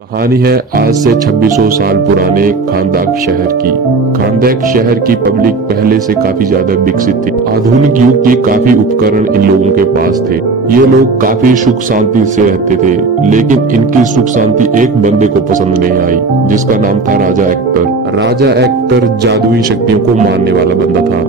कहानी है आज से 2600 साल पुराने खांदाक शहर की। खांदाक शहर की पब्लिक पहले से काफी ज्यादा विकसित थी। आधुनिक युग के काफी उपकरण इन लोगों के पास थे। ये लोग काफी सुख शांति से रहते थे, लेकिन इनकी सुख शांति एक बंदे को पसंद नहीं आई, जिसका नाम था राजा एक्टर। राजा एक्टर जादुई शक्तियों को मानने वाला बंदा था।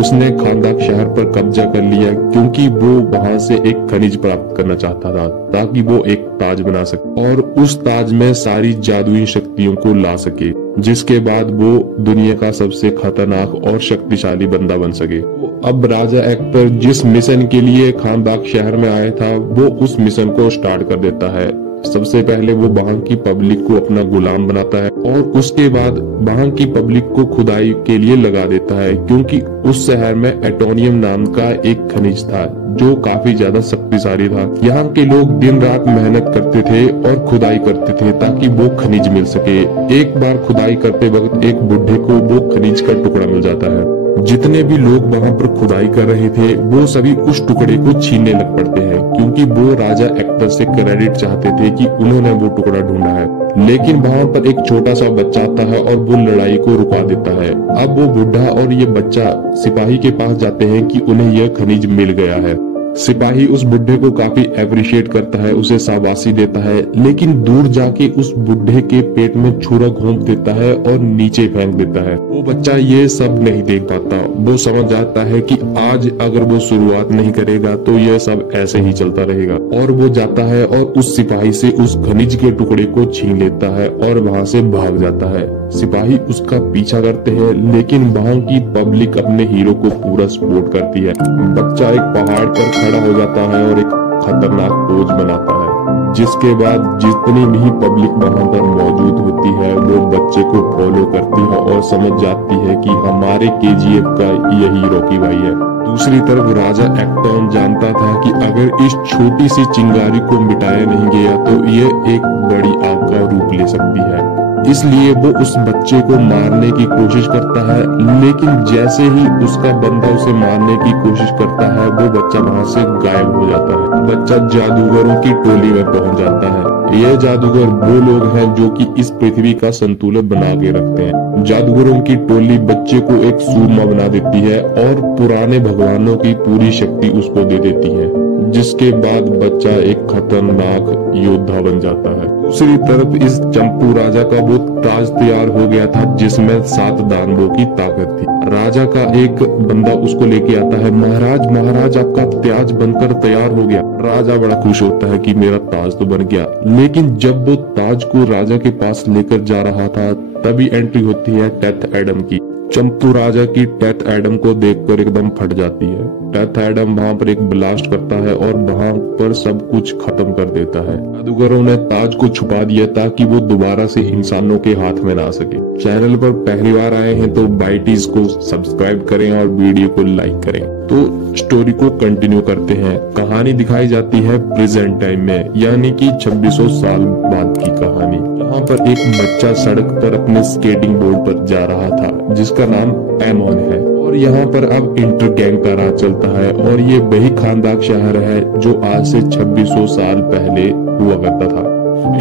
उसने खांदाक शहर पर कब्जा कर लिया क्योंकि वो वहां से एक खनिज प्राप्त करना चाहता था ताकि वो एक ताज बना सके और उस ताज में सारी जादुई शक्तियों को ला सके, जिसके बाद वो दुनिया का सबसे खतरनाक और शक्तिशाली बंदा बन सके। अब राजा एक्टर जिस मिशन के लिए खांदाक शहर में आया था वो उस मिशन को स्टार्ट कर देता है। सबसे पहले वो वहां की पब्लिक को अपना गुलाम बनाता है और उसके बाद वहां की पब्लिक को खुदाई के लिए लगा देता है, क्योंकि उस शहर में एटोनियम नाम का एक खनिज था जो काफी ज्यादा शक्तिशाली था। यहाँ के लोग दिन रात मेहनत करते थे और खुदाई करते थे ताकि वो खनिज मिल सके। एक बार खुदाई करते वक्त एक बुढ़े को वो खनिज का टुकड़ा मिल जाता है। जितने भी लोग वहां पर खुदाई कर रहे थे वो सभी उस टुकड़े को छीनने लग पड़ते हैं, क्योंकि वो राजा एक्टर से क्रेडिट चाहते थे कि उन्होंने वो टुकड़ा ढूंढा है। लेकिन वहां पर एक छोटा सा बच्चा आता है और वो लड़ाई को रुका देता है। अब वो बुढ़ा और ये बच्चा सिपाही के पास जाते हैं कि उन्हें यह खनिज मिल गया है। सिपाही उस बुढ़े को काफी अप्रिशिएट करता है, उसे शाबाशी देता है, लेकिन दूर जाके उस बुढ़े के पेट में छुरा घोंप देता है और नीचे फेंक देता है। वो बच्चा ये सब नहीं देख पाता। वो समझ जाता है कि आज अगर वो शुरुआत नहीं करेगा तो यह सब ऐसे ही चलता रहेगा, और वो जाता है और उस सिपाही से उस खनिज के टुकड़े को छीन लेता है और वहाँ से भाग जाता है। सिपाही उसका पीछा करते हैं, लेकिन वहाँ की पब्लिक अपने हीरो को पूरा सपोर्ट करती है। बच्चा एक पहाड़ पर खड़ा हो जाता है और एक खतरनाक पोज बनाता है, जिसके बाद जितनी भी पब्लिक वहाँ पर मौजूद होती है वो बच्चे को फॉलो करती है और समझ जाती है कि हमारे केजीएफ का यही रॉकी भाई है। दूसरी तरफ राजा एक्टॉन जानता था कि अगर इस छोटी सी चिंगारी को मिटाया नहीं गया तो ये एक बड़ी आग का रूप ले सकती है। इसलिए वो उस बच्चे को मारने की कोशिश करता है, लेकिन जैसे ही उसका बंदा उसे मारने की कोशिश करता है वो बच्चा वहां से गायब हो जाता है। बच्चा जादूगरों की टोली में पहुंच जाता है। ये जादूगर वो लोग हैं जो कि इस पृथ्वी का संतुलन बना के रखते हैं। जादूगरों की टोली बच्चे को एक सूरमा बना देती है और पुराने भगवानों की पूरी शक्ति उसको दे देती है, जिसके बाद बच्चा एक खतरनाक योद्धा बन जाता है। दूसरी तरफ इस चंपू राजा का वो ताज तैयार हो गया था जिसमें 7 दानवों की ताकत थी। राजा का एक बंदा उसको लेके आता है, महाराज महाराज आपका ताज बनकर तैयार हो गया। राजा बड़ा खुश होता है कि मेरा ताज तो बन गया, लेकिन जब वो ताज को राजा के पास लेकर जा रहा था तभी एंट्री होती है टेथ एडम की। चंपू राजा की टेथ एडम को देखकर एकदम फट जाती है। टेथ एडम वहां पर एक ब्लास्ट करता है और वहां पर सब कुछ खत्म कर देता है। जादूगरों ने ताज को छुपा दिया ताकि वो दोबारा से इंसानों के हाथ में ना सके। चैनल पर पहली बार आए हैं तो बाइटीज को सब्सक्राइब करें और वीडियो को लाइक करें। तो स्टोरी को कंटिन्यू करते हैं। कहानी दिखाई जाती है प्रेजेंट टाइम में, यानी कि 2600 साल बाद की कहानी। यहाँ पर एक बच्चा सड़क पर अपने स्केटिंग बोर्ड पर जा रहा था जिसका नाम एमोन है, और यहाँ पर अब इंटर गैंग का राज चलता है। और ये वही खांदाक शहर है जो आज से 2600 साल पहले हुआ करता था।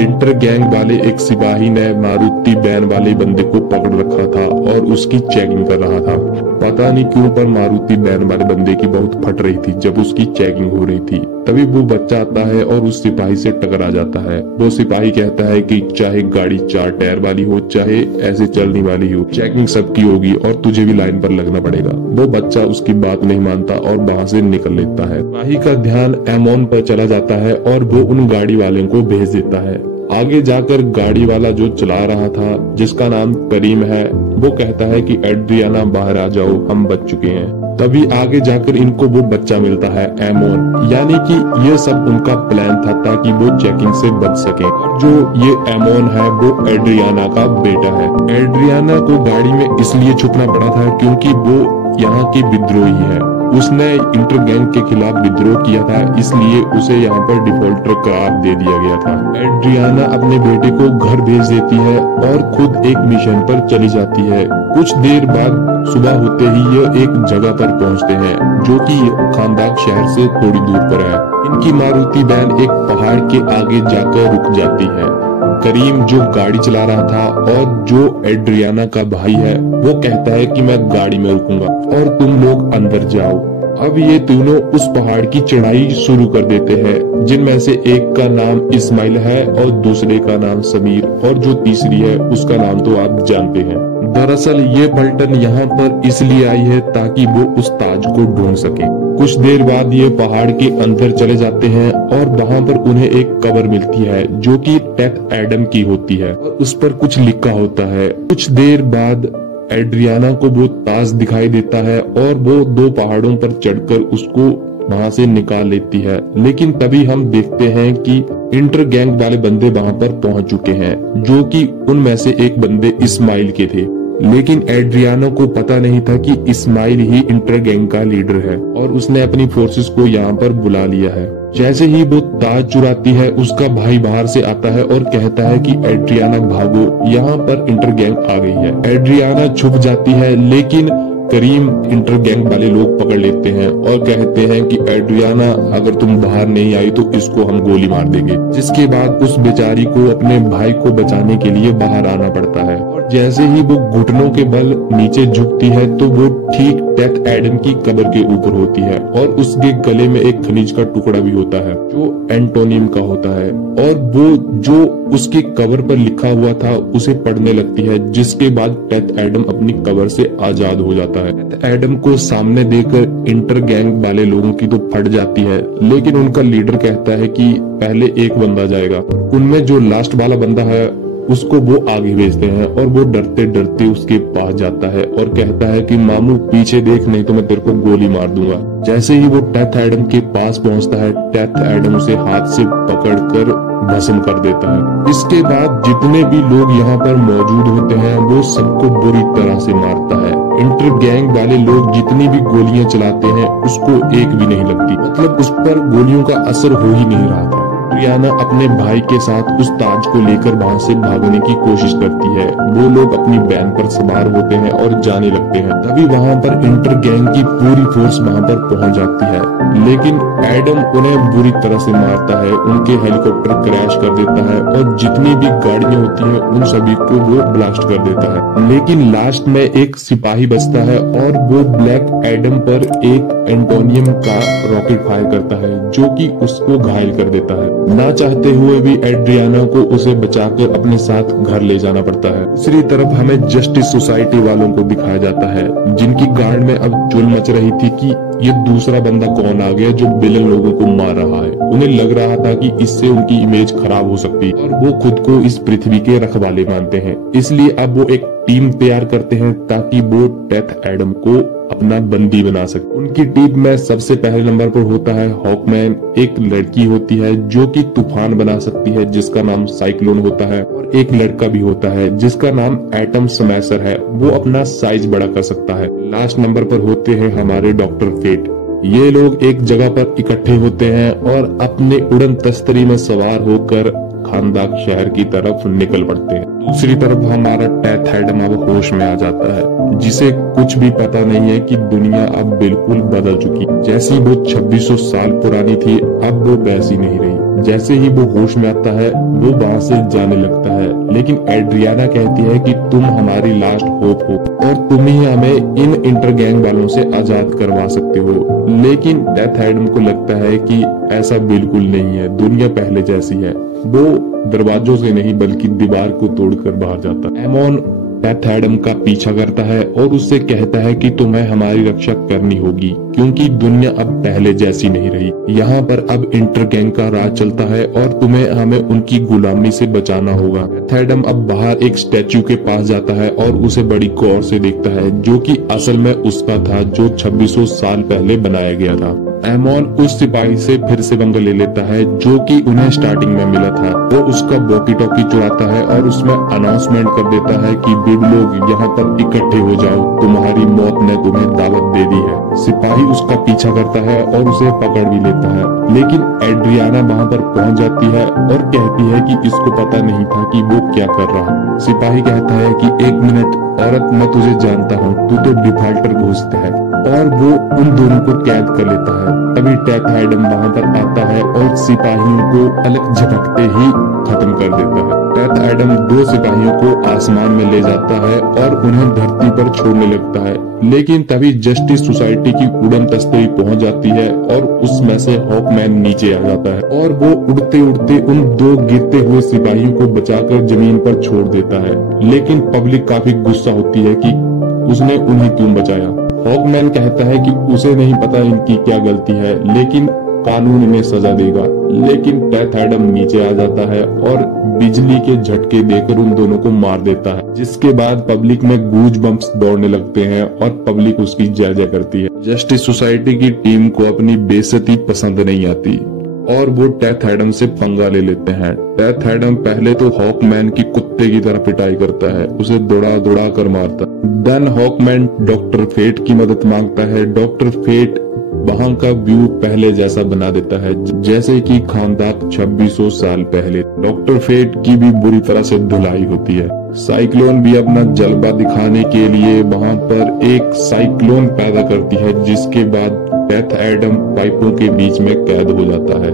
इंटर गैंग वाले एक सिपाही ने मारुति बैन वाले बंदे को पकड़ रखा था और उसकी चेकिंग कर रहा था। पता नहीं क्यों पर मारुति बैन वाले बंदे की बहुत फट रही थी जब उसकी चेकिंग हो रही थी। तभी वो बच्चा आता है और उस सिपाही से टकरा जाता है। वो सिपाही कहता है कि चाहे गाड़ी 4 टायर वाली हो चाहे ऐसे चलने वाली हो, चेकिंग सबकी होगी और तुझे भी लाइन पर लगना पड़ेगा। वो बच्चा उसकी बात नहीं मानता और वहाँ से निकल लेता है। सिपाही का ध्यान एमोन पर चला जाता है और वो उन गाड़ी वाले को भेज देता है। आगे जाकर गाड़ी वाला जो चला रहा था जिसका नाम करीम है वो कहता है कि एड्रियाना बाहर आ जाओ, हम बच चुके हैं। तभी आगे जाकर इनको वो बच्चा मिलता है एमोन, यानी कि ये सब उनका प्लान था ताकि वो चेकिंग से बच सके। और जो ये एमोन है वो एड्रियाना का बेटा है। एड्रियाना को गाड़ी में इसलिए छुपना पड़ा था क्योंकि वो यहाँ की विद्रोही है। उसने इंटर गैंग के खिलाफ विद्रोह किया था, इसलिए उसे यहाँ पर डिफॉल्टर करार दे दिया गया था। एड्रियाना अपने बेटे को घर भेज देती है और खुद एक मिशन पर चली जाती है। कुछ देर बाद सुबह होते ही ये एक जगह पर पहुँचते हैं जो कि खांदाक शहर से थोड़ी दूर पर है। इनकी मारुति वैन एक पहाड़ के आगे जाकर रुक जाती है। करीम जो गाड़ी चला रहा था और जो एड्रियाना का भाई है वो कहता है कि मैं गाड़ी में रुकूंगा और तुम लोग अंदर जाओ। अब ये तीनों उस पहाड़ की चढ़ाई शुरू कर देते हैं, जिनमें से एक का नाम इस्माइल है और दूसरे का नाम समीर और जो तीसरी है उसका नाम तो आप जानते हैं। दरअसल ये पलटन यहाँ पर इसलिए आई है ताकि वो उस ताज को ढूंढ सके। कुछ देर बाद ये पहाड़ के अंदर चले जाते हैं और वहाँ पर उन्हें एक कब्र मिलती है जो कि टेथ एडम की होती है और उस पर कुछ लिखा होता है। कुछ देर बाद एड्रियाना को वो ताज दिखाई देता है और वो 2 पहाड़ों पर चढ़कर उसको वहां से निकाल लेती है। लेकिन तभी हम देखते हैं कि इंटर गैंग वाले बंदे वहां पर पहुंच चुके हैं, जो कि उनमें से एक बंदे इस्माइल के थे। लेकिन एड्रियाना को पता नहीं था कि इस्माइल ही इंटर गैंग का लीडर है और उसने अपनी फोर्सेस को यहाँ पर बुला लिया है। जैसे ही वो ताज चुराती है उसका भाई बाहर से आता है और कहता है कि एड्रियाना भागो, यहाँ पर इंटर गैंग आ गई है। एड्रियाना छुप जाती है लेकिन करीम इंटर गैंग वाले लोग पकड़ लेते हैं और कहते हैं कि एड्रियाना अगर तुम बाहर नहीं आई तो इसको हम गोली मार देंगे। जिसके बाद उस बेचारी को अपने भाई को बचाने के लिए बाहर आना पड़ता है और जैसे ही वो घुटनों के बल नीचे झुकती है तो वो ठीक टेथ एडम की कब्र के ऊपर होती है और उसके गले में एक खनिज का टुकड़ा भी होता है जो एंटोनियम का होता है और वो जो उसकी कब्र पर लिखा हुआ था उसे पढ़ने लगती है, जिसके बाद टेथ एडम अपनी कब्र से आजाद हो जाता है। टेथ एडम को सामने देखकर इंटर गैंग वाले लोगों की तो फट जाती है, लेकिन उनका लीडर कहता है कि पहले एक बंदा जाएगा। उनमें जो लास्ट वाला बंदा है उसको वो आगे भेजते हैं और वो डरते डरते उसके पास जाता है और कहता है कि मामू पीछे देख, नहीं तो मैं तेरे को गोली मार दूंगा। जैसे ही वो टेथ एडम के पास पहुंचता है, टेथ एडम उसे हाथ से पकड़कर भस्म कर देता है। इसके बाद जितने भी लोग यहाँ पर मौजूद होते हैं वो सबको बुरी तरह से मारता है। इंटर गैंग वाले लोग जितनी भी गोलियां चलाते हैं उसको एक भी नहीं लगती, मतलब उस पर गोलियों का असर हो ही नहीं रहा था। एड्रियाना अपने भाई के साथ उस ताज को लेकर वहां से भागने की कोशिश करती है। वो लोग अपनी वैन पर सवार होते हैं और जाने लगते हैं। तभी वहां पर इंटर गैंग की पूरी फोर्स वहां पर पहुंच जाती है, लेकिन एडम उन्हें बुरी तरह से मारता है। उनके हेलीकॉप्टर क्रैश कर देता है और जितनी भी गाड़ियां होती हैं उन सभी को वो ब्लास्ट कर देता है। लेकिन लास्ट में एक सिपाही बचता है और वो ब्लैक एडम पर एक एंटोनियम का रॉकेट फायर करता है जो कि उसको घायल कर देता है। ना चाहते हुए भी एड्रियाना को उसे बचाकर अपने साथ घर ले जाना पड़ता है। दूसरी तरफ हमें जस्टिस सोसाइटी वालों को दिखाया जाता है, जिनकी गार्ड में अब चुल मच रही थी कि ये दूसरा बंदा कौन आ गया जो विलेन लोगों को मार रहा है। उन्हें लग रहा था कि इससे उनकी इमेज खराब हो सकती है और वो खुद को इस पृथ्वी के रखवाले मानते हैं। इसलिए अब वो एक टीम तैयार करते हैं ताकि वो टेथ एडम को अपना बंदी बना सके। उनकी टीम में सबसे पहले नंबर पर होता है हॉकमैन। एक लड़की होती है जो कि तूफान बना सकती है जिसका नाम साइक्लोन होता है, और एक लड़का भी होता है जिसका नाम एटम स्मैशर है, वो अपना साइज बड़ा कर सकता है। लास्ट नंबर पर होते हैं हमारे डॉक्टर फेट। ये लोग एक जगह पर इकट्ठे होते हैं और अपने उड़न तस्तरी में सवार होकर खानदाक शहर की तरफ निकल पड़ते हैं। दूसरी तरफ हमारा टेथ एडम अब होश में आ जाता है, जिसे कुछ भी पता नहीं है कि दुनिया अब बिल्कुल बदल चुकी। जैसी वो 2600 साल पुरानी थी अब वो वैसी नहीं रही। जैसे ही वो होश में आता है वो वहाँ से जाने लगता है, लेकिन एड्रियाना कहती है कि तुम हमारी लास्ट होप हो और तुम ही हमें इन इंटर गैंग वालों से आजाद करवा सकते हो। लेकिन टेथ एडम को लगता है कि ऐसा बिल्कुल नहीं है, दुनिया पहले जैसी है। वो दरवाजों से नहीं बल्कि दीवार को तोड़कर बाहर जाता है। एमोन टेथ एडम का पीछा करता है और उससे कहता है कि तुम्हें हमारी रक्षा करनी होगी क्योंकि दुनिया अब पहले जैसी नहीं रही। यहाँ पर अब इंटर गैंग का राज चलता है और तुम्हें हमें उनकी गुलामी से बचाना होगा। टेथ एडम अब बाहर एक स्टैच्यू के पास जाता है और उसे बड़ी गौर से देखता है, जो कि असल में उसका था जो 2600 साल पहले बनाया गया था। एमोन उस सिपाही से फिर से पंगा ले लेता है जो कि उन्हें स्टार्टिंग में मिला था। वो उसका वॉकी टॉकी चुराता है और उसमें अनाउंसमेंट कर देता है कि बिग लोग यहाँ पर इकट्ठे हो जाओ, तुम्हारी मौत ने तुम्हें दावत दे दी है। सिपाही उसका पीछा करता है और उसे पकड़ भी लेता है, लेकिन एड्रियाना वहाँ पर पहुँच जाती है और कहती है कि इसको पता नहीं था कि वो क्या कर रहा है। सिपाही कहता है कि 1 मिनट औरत, मैं तुझे जानता हूँ, तू तो डिफाल्टर घुसता है। और वो उन दोनों को कैद कर लेता है। तभी टेथ एडम वहां पर आता है और सिपाहियों को अलग झपकते ही खत्म कर देता है। टेथ एडम 2 सिपाहियों को आसमान में ले जाता है और उन्हें धरती पर छोड़ने लगता है, लेकिन तभी जस्टिस सोसाइटी की उड़न तस्तरी पहुंच जाती है और उसमें से हॉकमैन नीचे आ जाता है और वो उड़ते उड़ते उन 2 गिरते हुए सिपाहियों को बचाकर जमीन पर छोड़ देता है। लेकिन पब्लिक काफी गुस्सा होती है कि उसने उन्हें क्यों बचाया। हॉकमैन कहता है कि उसे नहीं पता इनकी क्या गलती है, लेकिन कानून इन्हें सजा देगा। लेकिन टेथ एडम नीचे आ जाता है और बिजली के झटके देकर उन दोनों को मार देता है, जिसके बाद पब्लिक में गूज बम्प्स दौड़ने लगते हैं और पब्लिक उसकी जय जय करती है। जस्टिस सोसाइटी की टीम को अपनी बेइज्जती पसंद नहीं आती और वो टेथ एडम से पंगा ले लेते हैं। टेथ एडम पहले तो हॉकमैन की कुत्ते की तरह पिटाई करता है, उसे दौड़ा दौड़ा कर मारता। देन हॉकमैन डॉक्टर फेट की मदद मांगता है। डॉक्टर फेट वहां का व्यू पहले जैसा बना देता है, जैसे कि खानदाक 2600 साल पहले। डॉक्टर फेट की भी बुरी तरह से धुलाई होती है। साइक्लोन भी अपना जलवा दिखाने के लिए वहां पर एक साइक्लोन पैदा करती है, जिसके बाद टेथ एडम पाइपों के बीच में कैद हो जाता है,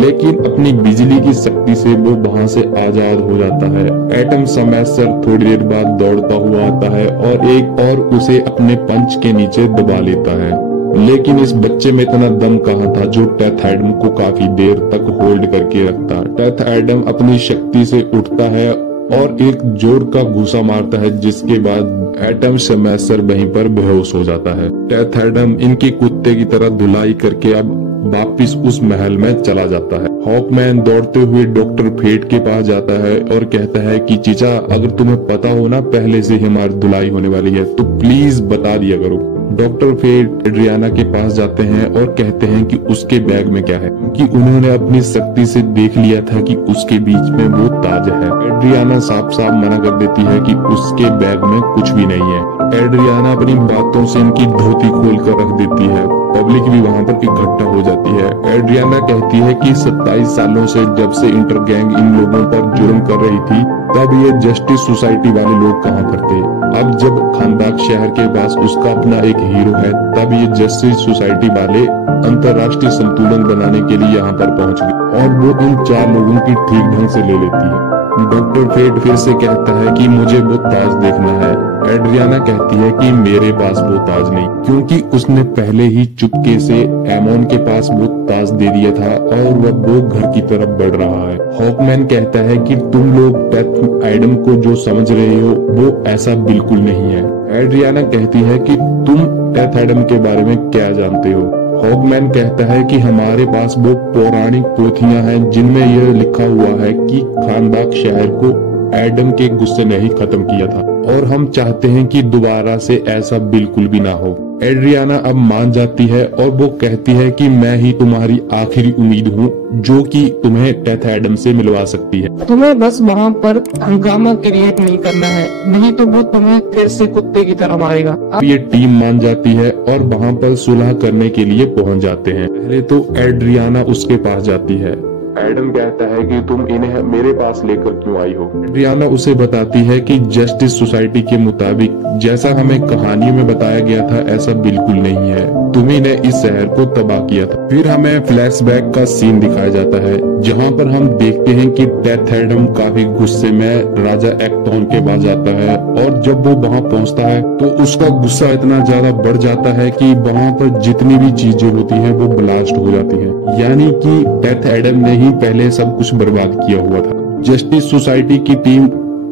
लेकिन अपनी बिजली की शक्ति से वो वहां से आजाद हो जाता है। एटम समैसर थोड़ी देर बाद दौड़ता हुआ आता है और एक और उसे अपने पंच के नीचे दबा लेता है। लेकिन इस बच्चे में इतना दम कहाँ था जो टेथ एडम को काफी देर तक होल्ड करके रखता। टेथ एडम अपनी शक्ति से उठता है और एक जोर का घूसा मारता है, जिसके बाद एटम समैसर वहीं पर बेहोश हो जाता है। टेथ एडम इनके कुत्ते की तरह धुलाई करके अब वापिस उस महल में चला जाता है। हॉकमैन दौड़ते हुए डॉक्टर फेट के पास जाता है और कहता है कि चीचा, अगर तुम्हें पता हो ना पहले से हमारी धुलाई होने वाली है तो प्लीज बता दिया करो। डॉक्टर फेट एड्रियाना के पास जाते हैं और कहते हैं कि उसके बैग में क्या है, क्योंकि उन्होंने अपनी शक्ति से देख लिया था कि उसके बीच में वो ताज है। एड्रियाना साफ साफ मना कर देती है कि उसके बैग में कुछ भी नहीं है। एड्रियाना अपनी बातों से इनकी धोती खोल कर रख देती है। पब्लिक भी वहाँ पर इकट्ठा हो जाती है। एड्रियाना कहती है कि 27 सालों से जब से इंटर गैंग इन लोगों पर जुर्म कर रही थी, तब ये जस्टिस सोसाइटी वाले लोग कहाँ पर थे। अब जब खानदाक शहर के पास उसका अपना एक हीरो है, तब ये जस्टिस सोसाइटी वाले अंतर्राष्ट्रीय संतुलन बनाने के लिए यहाँ पर पहुँच गए और वो इन 4 लोगों की ठीक ढंग से ले लेती है। डॉक्टर फेट फिर से कहता है कि मुझे वो ताज देखना है। एड्रियाना कहती है कि मेरे पास वो ताज नहीं, क्योंकि उसने पहले ही चुपके से एमोन के पास वो ताज दे दिया था और वह वो घर की तरफ बढ़ रहा है। हॉकमैन कहता है कि तुम लोग टेथ एडम को जो समझ रहे हो वो ऐसा बिल्कुल नहीं है। एड्रियाना कहती है कि तुम टेथ एडम के बारे में क्या जानते हो। हॉकमैन कहता है कि हमारे पास वो पौराणिक पोथियां हैं जिनमें यह लिखा हुआ है कि खानदाक शहर को एडम के गुस्से ने ही खत्म किया था और हम चाहते हैं कि दोबारा से ऐसा बिल्कुल भी ना हो। एड्रियाना अब मान जाती है और वो कहती है कि मैं ही तुम्हारी आखिरी उम्मीद हूँ जो कि तुम्हें टेथ एडम से मिलवा सकती है। तुम्हें बस वहाँ पर हंगामा क्रिएट नहीं करना है, नहीं तो वो तुम्हें फिर से कुत्ते की तरह मारेगा। अब ये टीम मान जाती है और वहाँ पर सुलह करने के लिए पहुँच जाते हैं। पहले तो एड्रियाना उसके पास जाती है। एडम कहता है कि तुम इन्हें मेरे पास लेकर क्यों आई हो। एड्रियाना उसे बताती है कि जस्टिस सोसाइटी के मुताबिक जैसा हमें कहानी में बताया गया था ऐसा बिल्कुल नहीं है, तुम्ही ने इस शहर को तबाह किया था। फिर हमें फ्लैशबैक का सीन दिखाया जाता है जहां पर हम देखते हैं कि टेथ एडम काफी गुस्से में राजा एक्टोन के पास जाता है और जब वो वहां पहुंचता है तो उसका गुस्सा इतना ज्यादा बढ़ जाता है कि वहां पर जितनी भी चीजें होती हैं वो ब्लास्ट हो जाती हैं, यानी कि टेथ एडम ने ही पहले सब कुछ बर्बाद किया हुआ था। जस्टिस सोसाइटी की टीम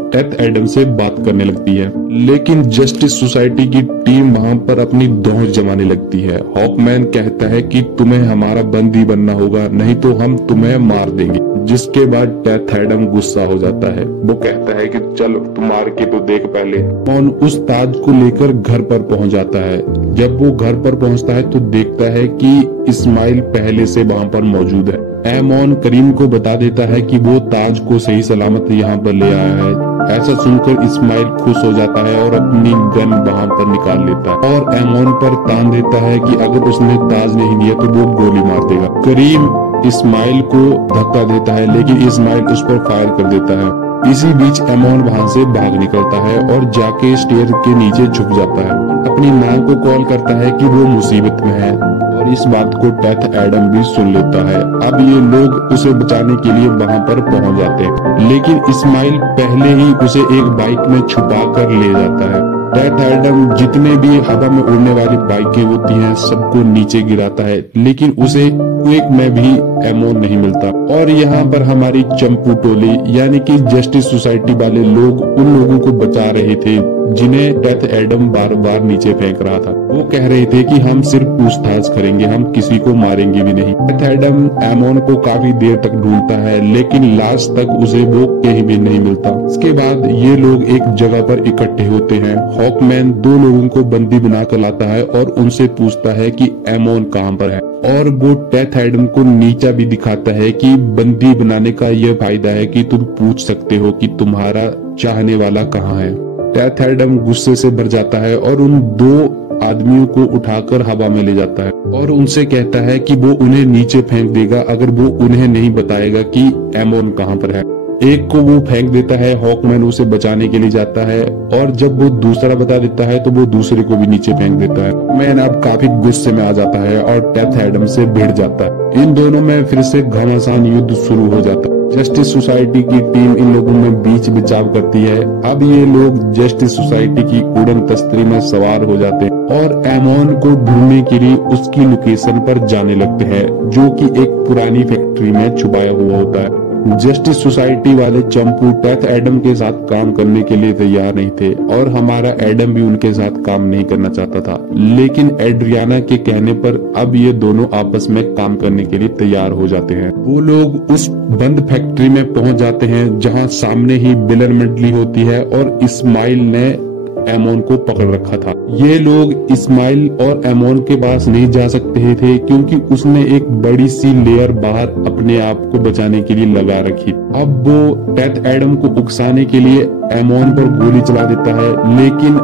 टेथ एडम से बात करने लगती है, लेकिन जस्टिस सोसाइटी की टीम वहां पर अपनी दौड़ जमाने लगती है। हॉकमैन कहता है कि तुम्हें हमारा बंदी बनना होगा, नहीं तो हम तुम्हें मार देंगे। जिसके बाद टेथ एडम गुस्सा हो जाता है। वो कहता है कि चलो तुम मार के तो देख पहले। और उस ताज को लेकर घर पर पहुंच जाता है। जब वो घर पर पहुंचता है तो देखता है कि इस्माइल पहले से वहां पर मौजूद है। एमोन करीम को बता देता है कि वो ताज को सही सलामत यहाँ पर ले आया है। ऐसा सुनकर इस्माइल खुश हो जाता है और अपनी गन वहां पर निकाल लेता है और एमोन पर तान देता है कि अगर उसने ताज नहीं दिया तो वो गोली मार देगा। करीम इस्माइल को धक्का देता है, लेकिन इस्माइल उस पर फायर कर देता है। इसी बीच एमोन वहां से भाग निकलता है और जाके स्टेयर के नीचे छुप जाता है। अपनी माँ को कॉल करता है कि वो मुसीबत में है और इस बात को टेथ एडम भी सुन लेता है। अब ये लोग उसे बचाने के लिए वहां पर पहुंच जाते हैं, लेकिन इस्माइल पहले ही उसे एक बाइक में छुपा कर ले जाता है। टेथ एडम जितने भी हवा में उड़ने वाली बाइकें होती हैं सबको नीचे गिराता है, लेकिन उसे क्विक में भी एमोन नहीं मिलता। और यहाँ पर हमारी चंपू टोली यानी कि जस्टिस सोसाइटी वाले लोग उन लोगों को बचा रहे थे जिन्हें टेथ एडम बार बार नीचे फेंक रहा था। वो कह रहे थे कि हम सिर्फ पूछताछ करेंगे, हम किसी को मारेंगे भी नहीं। टेथ एडम एमोन को काफी देर तक ढूंढता है, लेकिन लास्ट तक उसे वो कहीं भी नहीं मिलता। इसके बाद ये लोग एक जगह पर इकट्ठे होते हैं। हॉकमैन 2 लोगों को बंदी बनाकर लाता है और उनसे पूछता है कि एमोन कहाँ पर है, और वो टेथ एडम को नीचा भी दिखाता है कि बंदी बनाने का यह फायदा है कि तुम पूछ सकते हो कि तुम्हारा चाहने वाला कहाँ है। टेथ एडम गुस्से से भर जाता है और उन 2 आदमियों को उठाकर हवा में ले जाता है और उनसे कहता है कि वो उन्हें नीचे फेंक देगा अगर वो उन्हें नहीं बताएगा कि एमोन कहाँ पर है। एक को वो फेंक देता है, हॉकमैन उसे बचाने के लिए जाता है और जब वो दूसरा बता देता है तो वो दूसरे को भी नीचे फेंक देता है। मैन अब काफी गुस्से में आ जाता है और टेथ एडम से भिड़ जाता है। इन दोनों में फिर से घमासान युद्ध शुरू हो जाता है। जस्टिस सोसाइटी की टीम इन लोगों में बीच बचाव करती है। अब ये लोग जस्टिस सोसाइटी की उड़न तस्तरी में सवार हो जाते हैं और एमोन को ढूंढने के लिए उसकी लोकेशन पर जाने लगते हैं, जो कि एक पुरानी फैक्ट्री में छुपाया हुआ होता है। जस्टिस सोसाइटी वाले चंपू टेथ एडम के साथ काम करने के लिए तैयार नहीं थे और हमारा एडम भी उनके साथ काम नहीं करना चाहता था, लेकिन एड्रियाना के कहने पर अब ये दोनों आपस में काम करने के लिए तैयार हो जाते हैं। वो लोग उस बंद फैक्ट्री में पहुंच जाते हैं जहां सामने ही बिलन मंडली होती है और इस्माइल ने एमोन को पकड़ रखा था। ये लोग इस्माइल और एमोन के पास नहीं जा सकते थे क्योंकि उसने एक बड़ी सी लेयर बाहर अपने आप को बचाने के लिए लगा रखी। अब वो टेथ एडम को उकसाने के लिए एमोन पर गोली चला देता है, लेकिन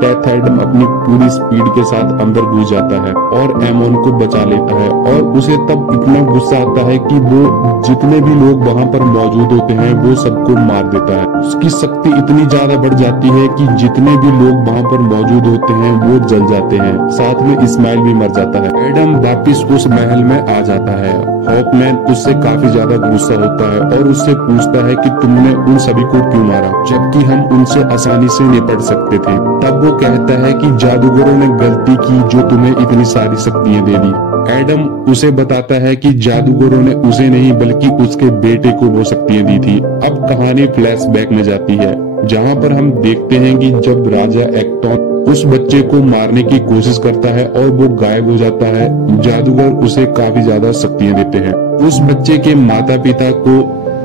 टेथ एडम अपनी पूरी स्पीड के साथ अंदर घुस जाता है और एमोन को बचा लेता है और उसे तब इतना गुस्सा आता है कि वो जितने भी लोग वहां पर मौजूद होते हैं वो सबको मार देता है। उसकी शक्ति इतनी ज्यादा बढ़ जाती है कि जितने भी लोग वहां पर मौजूद होते हैं वो जल जाते हैं, साथ में इस्माइल भी मर जाता है। एडम वापिस उस महल में आ जाता है। हॉकमैन उससे काफी ज्यादा गुस्सा होता है और उससे पूछता है कि तुमने उन सभी को क्यों मारा जबकि हम उनसे आसानी से निपट सकते थे। तब वो कहता है कि जादूगरों ने गलती की जो तुम्हें इतनी सारी शक्तियां दे दी। एडम उसे बताता है कि जादूगरों ने उसे नहीं बल्कि उसके बेटे को वो शक्तियां दी थी। अब कहानी फ्लैशबैक में जाती है जहां पर हम देखते हैं कि जब राजा एक्टोन उस बच्चे को मारने की कोशिश करता है और वो गायब हो जाता है, जादूगर उसे काफी ज्यादा शक्तियां देते हैं। उस बच्चे के माता पिता को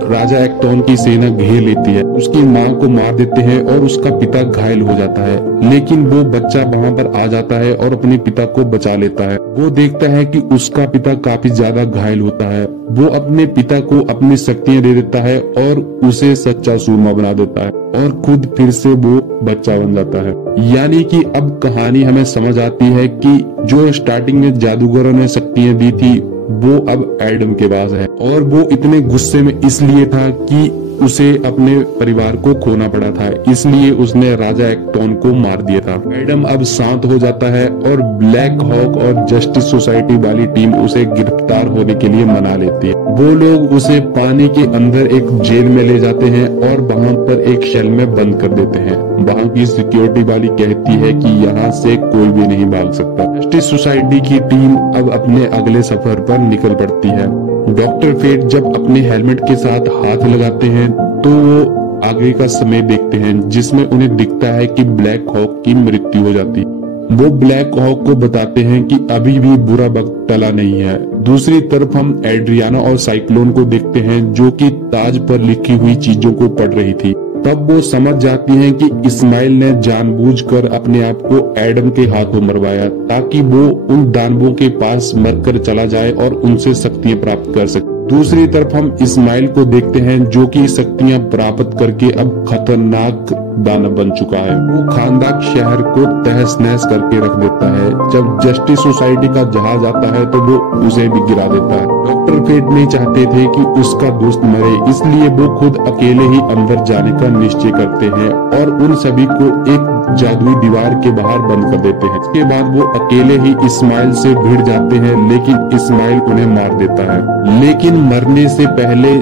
राजा एक्टोन की सेना घेर लेती है, उसकी माँ को मार देते हैं और उसका पिता घायल हो जाता है, लेकिन वो बच्चा वहाँ पर आ जाता है और अपने पिता को बचा लेता है। वो देखता है कि उसका पिता काफी ज्यादा घायल होता है। वो अपने पिता को अपनी शक्तियां दे देता है और उसे सच्चा सूरमा बना देता है और खुद फिर से वो बच्चा बन जाता है। यानी कि अब कहानी हमें समझ आती है कि जो स्टार्टिंग में जादूगरों ने शक्तियां दी थी वो अब एडम के पास है और वो इतने गुस्से में इसलिए था कि उसे अपने परिवार को खोना पड़ा था, इसलिए उसने राजा एक्टोन को मार दिया था। एडम अब शांत हो जाता है और ब्लैक हॉक और जस्टिस सोसाइटी वाली टीम उसे गिरफ्तार होने के लिए मना लेती है। वो लोग उसे पानी के अंदर एक जेल में ले जाते हैं और वहाँ पर एक शेल में बंद कर देते हैं। वहाँ की सिक्योरिटी वाली कहती है कि यहाँ से कोई भी नहीं भाग सकता। जस्टिस सोसाइटी की टीम अब अपने अगले सफर पर निकल पड़ती है। डॉक्टर फेट जब अपने हेलमेट के साथ हाथ लगाते हैं तो वो आगे का समय देखते हैं जिसमें उन्हें दिखता है कि ब्लैक हॉक की मृत्यु हो जाती। वो ब्लैक हॉक को बताते हैं कि अभी भी बुरा वक्त टला नहीं है। दूसरी तरफ हम एड्रियाना और साइक्लोन को देखते हैं जो कि ताज पर लिखी हुई चीजों को पढ़ रही थी। तब वो समझ जाती हैं कि इस्माइल ने जानबूझकर अपने आप को एडम के हाथों मरवाया ताकि वो उन दानवों के पास मरकर चला जाए और उनसे शक्तियां प्राप्त कर सके। दूसरी तरफ हम इस्माइल को देखते हैं जो कि शक्तियां प्राप्त करके अब खतरनाक दानव बन चुका है। वो खानदाक शहर को तहस नहस करके रख देता है। जब जस्टिस सोसाइटी का जहाज आता है तो वो उसे भी गिरा देता है। डॉक्टर फेट नहीं चाहते थे कि उसका दोस्त मरे, इसलिए वो खुद अकेले ही अंदर जाने का निश्चय करते हैं और उन सभी को एक जादुई दीवार के बाहर बंद कर देते हैं। इसके बाद वो अकेले ही इस्माइल से भिड़ जाते हैं, लेकिन इस्माइल उन्हें मार देता है। लेकिन मरने से पहले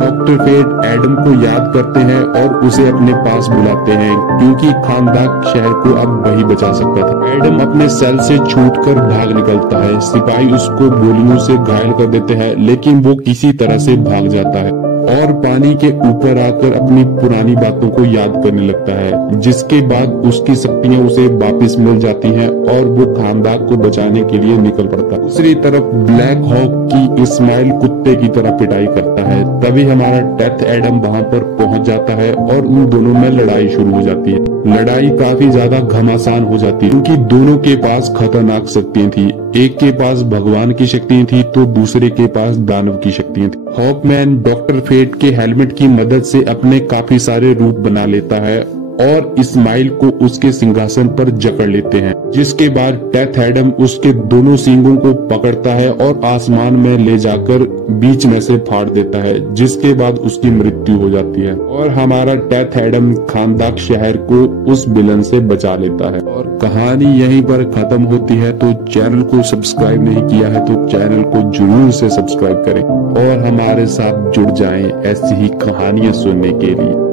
डॉक्टर फेट एडम को याद करते हैं और उसे अपने पास बुलाते हैं, क्योंकि खानदाक शहर को अब वही बचा सकता था। एडम अपने सेल से छूटकर भाग निकलता है। सिपाही उसको गोलियों से घायल कर देते हैं, लेकिन वो किसी तरह से भाग जाता है और पानी के ऊपर आकर अपनी पुरानी बातों को याद करने लगता है, जिसके बाद उसकी शक्तियां उसे वापस मिल जाती हैं और वो खानदाक को बचाने के लिए निकल पड़ता है। दूसरी तरफ ब्लैक हॉक की इस्माइल कुत्ते की तरह पिटाई करता है। तभी हमारा डेथ एडम वहां पर पहुंच जाता है और उन दोनों में लड़ाई शुरू हो जाती है। लड़ाई काफी ज्यादा घमासान हो जाती है, क्योंकि दोनों के पास खतरनाक शक्तियां थी। एक के पास भगवान की शक्तियां थी तो दूसरे के पास दानव की शक्तियां थी। हॉकमैन डॉक्टर फेट के हेलमेट की मदद से अपने काफी सारे रूप बना लेता है और इस्माइल को उसके सिंहासन पर जकड़ लेते हैं, जिसके बाद डेथ एडम उसके दोनों सींगों को पकड़ता है और आसमान में ले जाकर बीच में से फाड़ देता है, जिसके बाद उसकी मृत्यु हो जाती है और हमारा डेथ एडम खानदाक शहर को उस विलन से बचा लेता है। और कहानी यहीं पर खत्म होती है। तो चैनल को सब्सक्राइब नहीं किया है तो चैनल को जरूर से सब्सक्राइब करें और हमारे साथ जुड़ जाएं ऐसी ही कहानियां सुनने के लिए।